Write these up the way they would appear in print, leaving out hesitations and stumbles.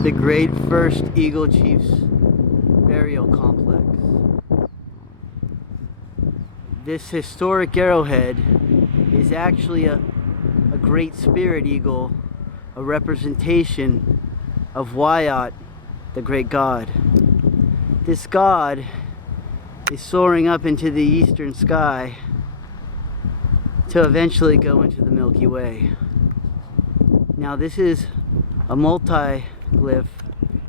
the great first Eagle Chief's burial complex. This historic arrowhead is actually a great spirit eagle, a representation of Wyatt, the great god. This god is soaring up into the eastern sky to eventually go into the Milky Way. Now this is a multi-glyph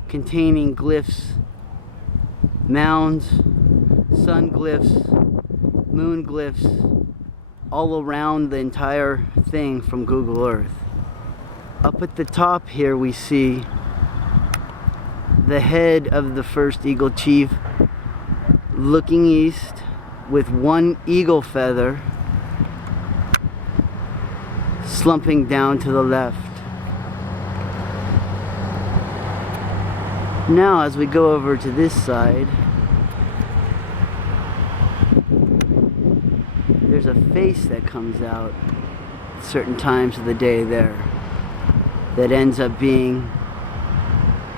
containing glyphs, mounds, sun glyphs, moon glyphs, all around the entire thing from Google Earth. Up at the top here we see the head of the first Eagle Chief looking east with one eagle feather slumping down to the left. Now as we go over to this side, there's a face that comes out at certain times of the day there that ends up being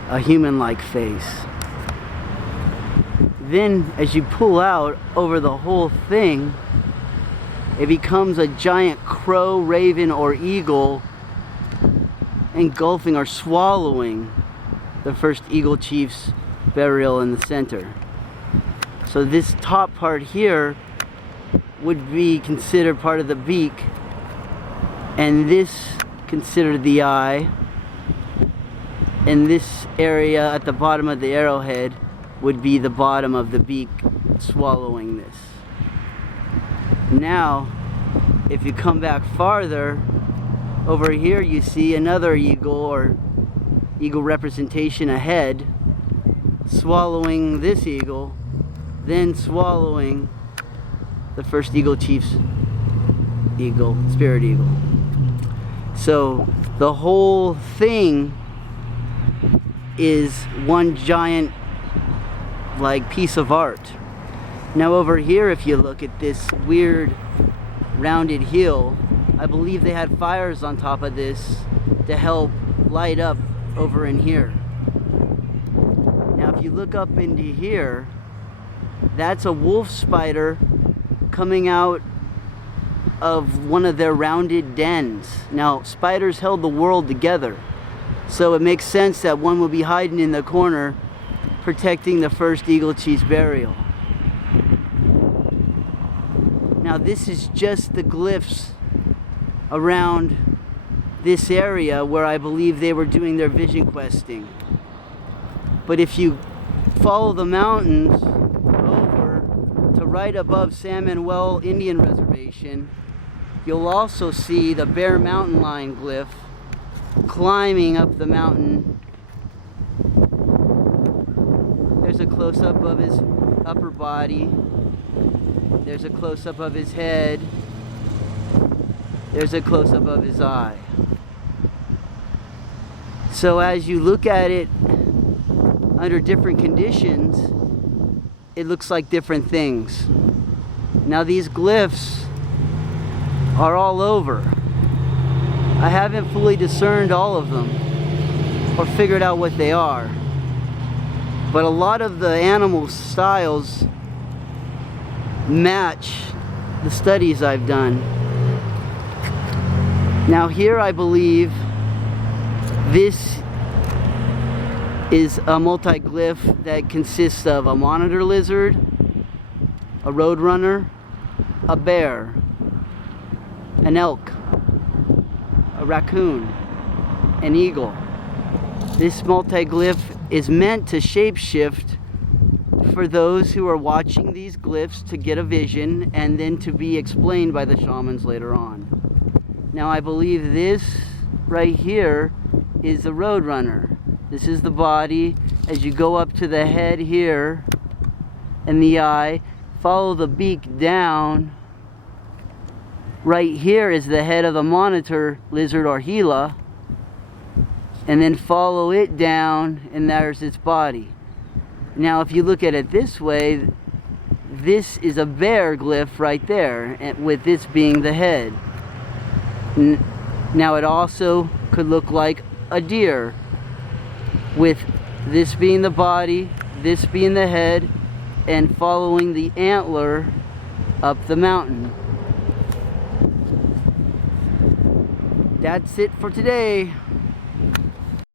a human-like face. Then as you pull out over the whole thing, it becomes a giant crow, raven, or eagle engulfing or swallowing the first Eagle Chief's burial in the center. So this top part here would be considered part of the beak, and this considered the eye, and this area at the bottom of the arrowhead would be the bottom of the beak swallowing this. Now if you come back farther, over here you see another eagle, or eagle representation, a head swallowing this eagle, then swallowing the first Eagle Chief's eagle, spirit eagle. So the whole thing is one giant like piece of art. Now over here, if you look at this weird rounded hill, I believe they had fires on top of this to help light up over in here. Now if you look up into here, that's a wolf spider coming out of one of their rounded dens. Now spiders held the world together, so it makes sense that one will be hiding in the corner protecting the first Eagle Chief's burial. Now this is just the glyphs around this area where I believe they were doing their vision questing. But if you follow the mountains over to right above San Manuel Indian Reservation, you'll also see the Bear Mountain Lion glyph climbing up the mountain. There's a close-up of his upper body. There's a close-up of his head. There's a close-up of his eye. So as you look at it under different conditions, it looks like different things. Now these glyphs are all over. I haven't fully discerned all of them or figured out what they are. But a lot of the animal styles match the studies I've done. Now here I believe this is a multi-glyph that consists of a monitor lizard, a roadrunner, a bear, an elk, a raccoon, an eagle. This multi-glyph is meant to shapeshift for those who are watching these glyphs to get a vision and then to be explained by the shamans later on. Now I believe this right here is the roadrunner. This is the body. As you go up to the head here and the eye, follow the beak down. Right here is the head of the monitor lizard or Gila, and then follow it down, and there's its body. Now if you look at it this way, this is a bear glyph right there, with this being the head. Now it also could look like a deer with this being the body, this being the head, and following the antler up the mountain. That's it for today.